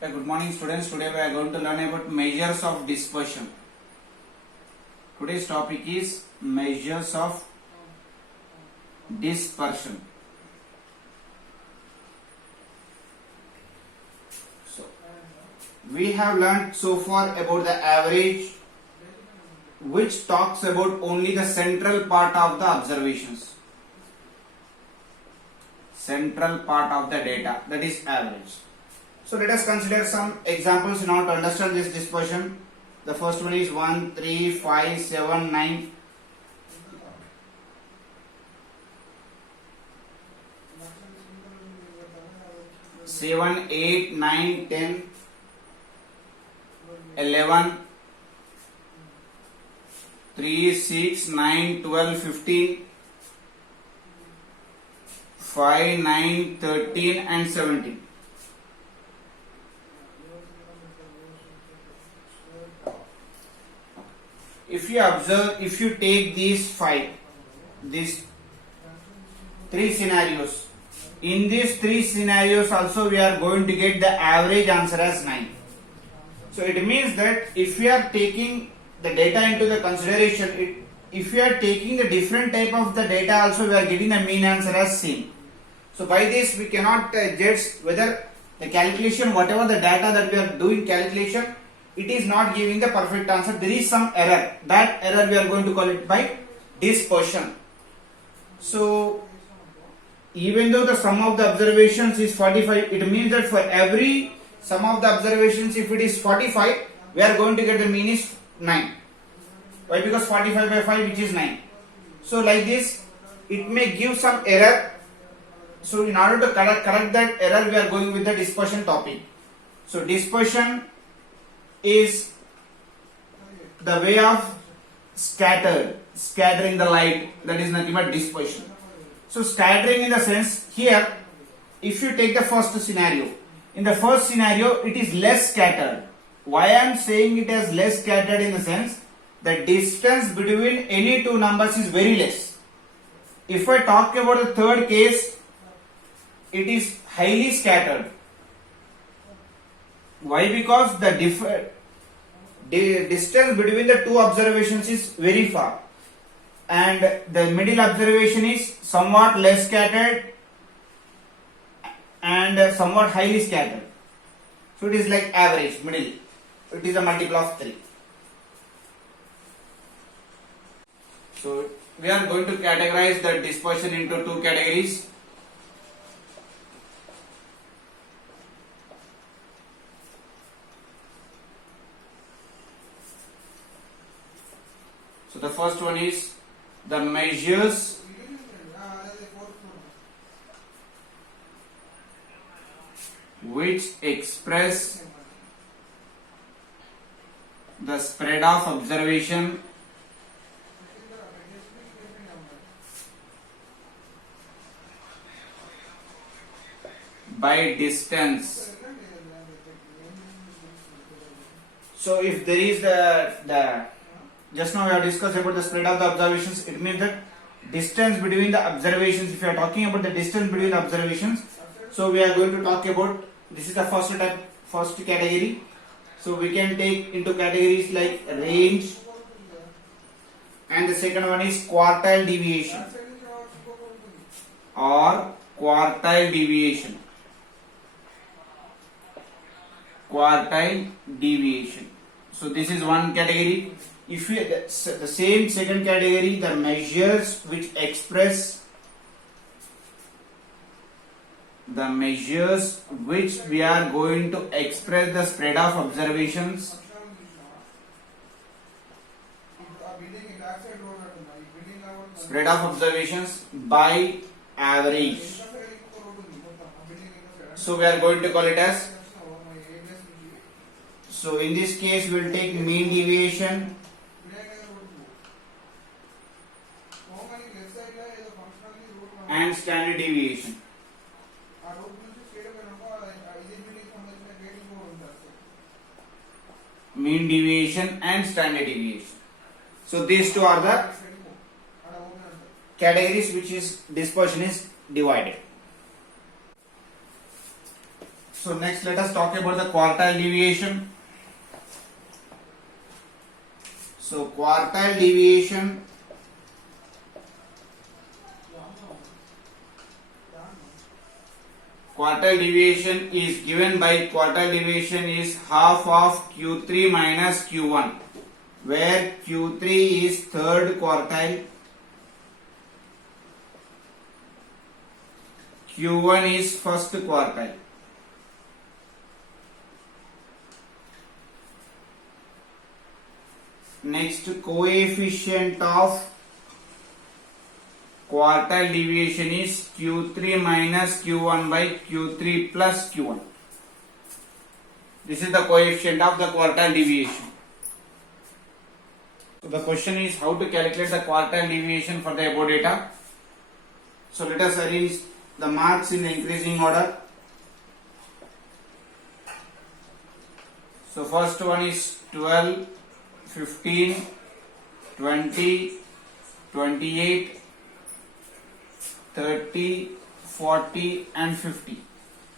Good morning students. Today we are going to learn about measures of dispersion. Today's topic is measures of dispersion. So we have learned so far about the average, which talks about only the central part of the observations. Central part of the data, that is average. So let us consider some examples in order to understand this dispersion. The first one is 1, 3, 5, 7, 9. Seven, 8, 9, 10, 11, 3, 6, 9, 12, 15, 5, 9, 13 and 17. If you observe, if you take these three scenarios, in these three scenarios also we are going to get the average answer as 9. So it means that if we are taking the data into the consideration, if we are taking the different type of the data also, we are getting the mean answer as same. So by this we cannot judge whether the calculation, whatever the data that we are doing calculation, it is not giving the perfect answer. There is some error. That error we are going to call it by dispersion. So even though the sum of the observations is 45, it means that for every sum of the observations, if it is 45, we are going to get the mean is 9. Why? Because 45 by 5, which is 9. So like this, it may give some error. So in order to correct that error, we are going with the dispersion topic. So dispersion is the way of scattering the light, that is nothing but dispersion. So scattering in the sense, here if you take the first scenario, in the first scenario it is less scattered. Why I am saying it as less scattered? In the sense, the distance between any two numbers is very less. If I talk about the third case, it is highly scattered. Why? Because the distance between the two observations is very far, and the middle observation is somewhat less scattered and somewhat highly scattered. So it is like average, middle. It is a multiple of 3. So we are going to categorize the dispersion into two categories. So the first one is the measures which express the spread of observation by distance. So if there is the just now we have discussed about the spread of the observations, it means that distance between the observations. If you are talking about the distance between the observations, so we are going to talk about, this is the first category. So we can take into categories like range, and the second one is quartile deviation or quartile deviation. Quartile deviation. So this is one category. If we the same second category, the measures which express we are going to express the spread of observations by average. So we are going to call it as, so in this case we will take mean deviation and standard deviation. Mean deviation and standard deviation. So these two are the categories which is dispersion is divided. So next let us talk about the quartile deviation. So quartile deviation is given by quartile deviation is half of Q3 minus Q1, where Q3 is third quartile, Q1 is first quartile. Next, coefficient of quartile deviation is Q3 minus Q1 by Q3 plus Q1. This is the coefficient of the quartile deviation. So the question is how to calculate the quartile deviation for the above data. So let us arrange the marks in the increasing order. So first one is 12, 15, 20, 28, 30, 40 and 50.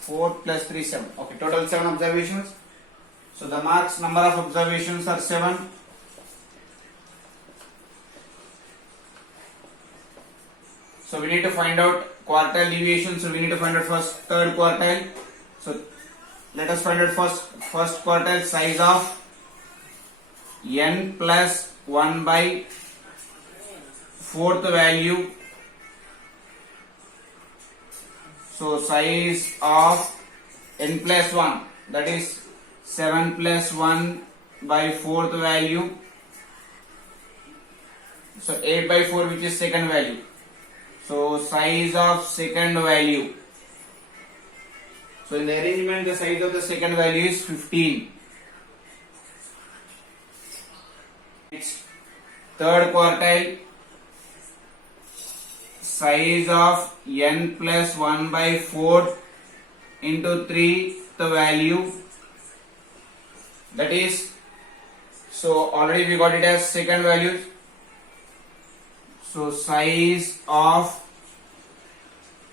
4 plus 3, 7. Okay, total 7 observations. So the marks number of observations are 7. So we need to find out quartile deviation. So we need to find out first third quartile. So let us find out first quartile size of n plus 1 by fourth value. So size of n plus 1, that is 7 plus 1 by fourth value. So 8 by 4, which is second value. So size of second value. So in the arrangement, the size of the second value is 15. Next, third quartile, size of n plus 1 by 4 into 3 the value, that is, so already we got it as second value. So size of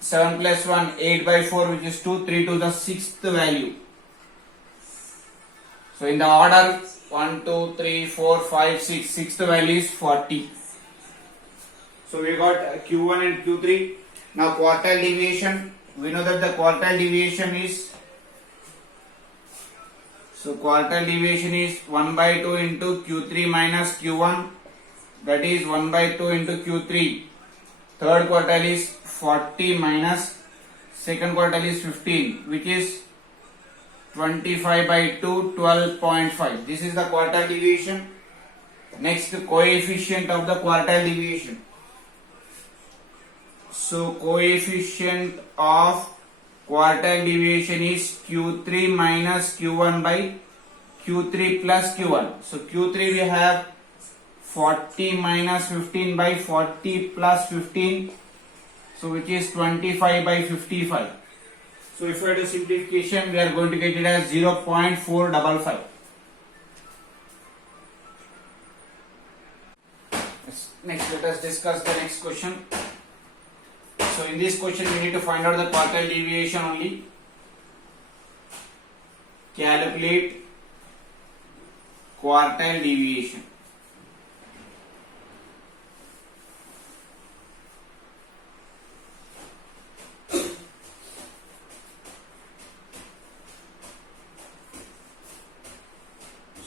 7 plus 1, 8 by 4, which is 2, 3 to the sixth value. So in the order 1, 2, 3, 4, 5, 6, sixth value is 40. So we got Q1 and Q3. Now quartile deviation, we know that the quartile deviation is, so quartile deviation is 1 by 2 into Q3 minus Q1, that is 1 by 2 into Q3. Third quartile is 40 minus second quartile is 15, which is 25 by 2, 12.5. This is the quartile deviation. Next, coefficient of the quartile deviation. So coefficient of quartile deviation is Q3 minus Q1 by Q3 plus Q1. So Q3 we have 40 minus 15 by 40 plus 15, so which is 25 by 55. So if we do simplification, we are going to get it as 0.455. Next, let us discuss the next question. So in this question, we need to find out the quartile deviation only. Calculate quartile deviation.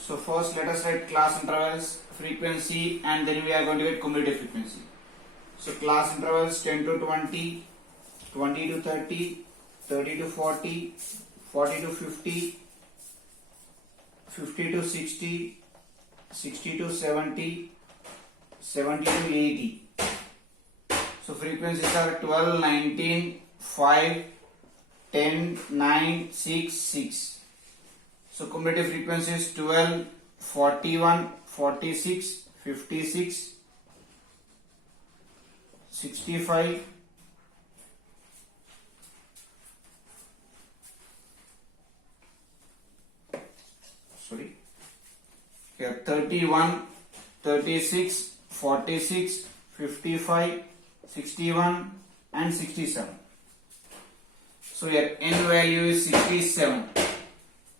So first let us write class intervals, frequency, and then we are going to get cumulative frequency. So class intervals 10 to 20, 20 to 30, 30 to 40, 40 to 50, 50 to 60, 60 to 70, 70 to 80. So frequencies are 12, 19, 5, 10, 9, 6, 6. So cumulative frequency is 12, 41, 46, 56, 65, here 31, 36, 46, 55, 61 and 67. So here n value is 67.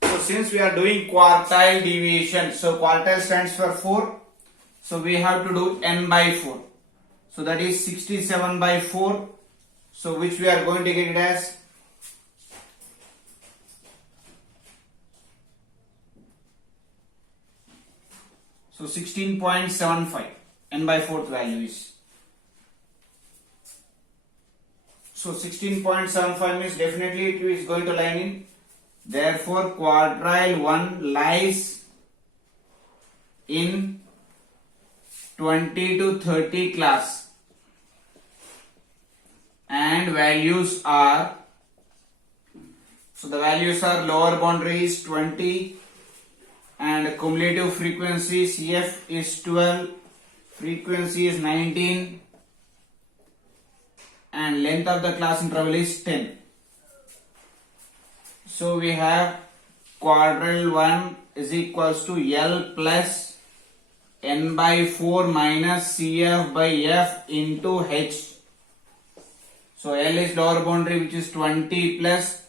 So since we are doing quartile deviation, so quartile stands for 4. So we have to do n by 4. So that is 67 by 4. So which we are going to get it as so 16.75. N by 4th value is. So 16.75 means definitely it is going to lie in. Therefore, quartile 1 lies in 20 to 30 class, and values are, so the values are lower boundary is 20 and cumulative frequency CF is 12, frequency is 19 and length of the class interval is 10. So we have quadrille 1 is equals to L plus n by 4 minus CF by F into H. So L is lower boundary, which is 20 plus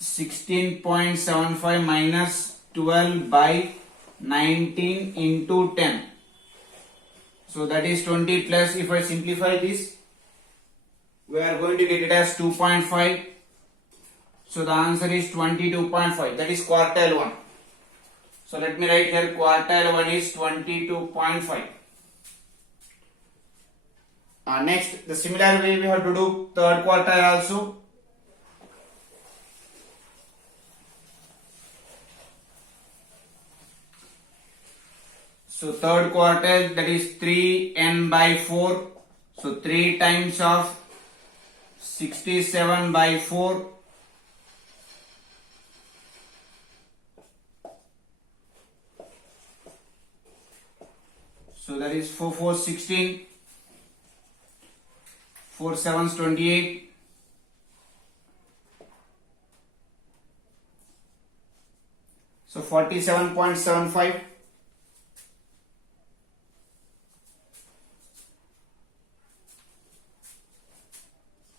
16.75 minus 12 by 19 into 10. So that is 20 plus, if I simplify this, we are going to get it as 2.5. So the answer is 22.5. That is quartile 1. So let me write here quartile 1 is 22.5. Next, the similar way we have to do third quartile also. So third quartile, that is 3n by 4. So 3 times of 67 by 4. So that is 4 4 16, 4 7 28, so 47.75.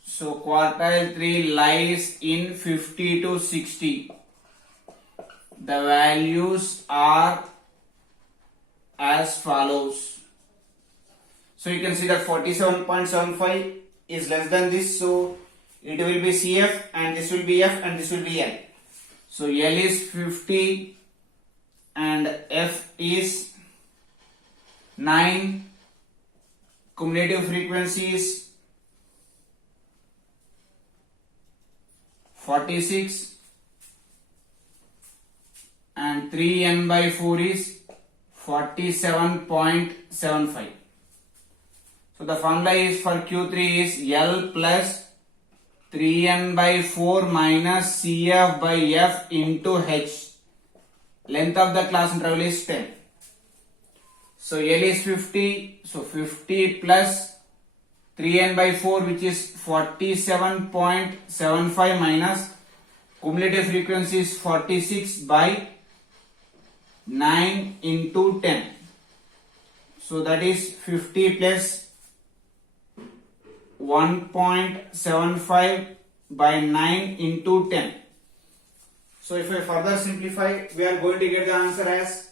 So quartile 3 lies in 50 to 60. The values are as follows. So you can see that 47.75 is less than this, so it will be CF and this will be F and this will be L. So L is 50 and F is 9. Cumulative frequency is 46 and 3n by 4 is 47.75. So the formula is for Q3 is L plus 3n by 4 minus CF by F into H. Length of the class interval is 10. So L is 50. So 50 plus 3n by 4, which is 47.75 minus cumulative frequency is 46 by 9 into 10. So that is 50 plus 1.75 by 9 into 10. So if I further simplify, we are going to get the answer as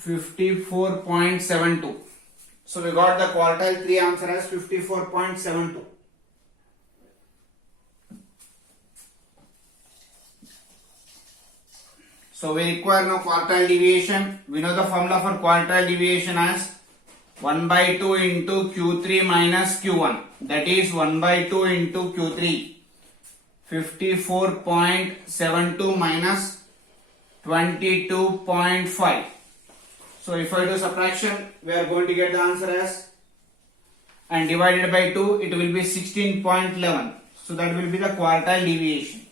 54.72. So we got the quartile 3 answer as 54.72. So we require now quartile deviation. We know the formula for quartile deviation as 1 by 2 into Q3 minus Q1. That is 1 by 2 into Q3. 54.72 minus 22.5. So if I do subtraction, we are going to get the answer as, and divided by 2, it will be 16.11. So that will be the quartile deviation.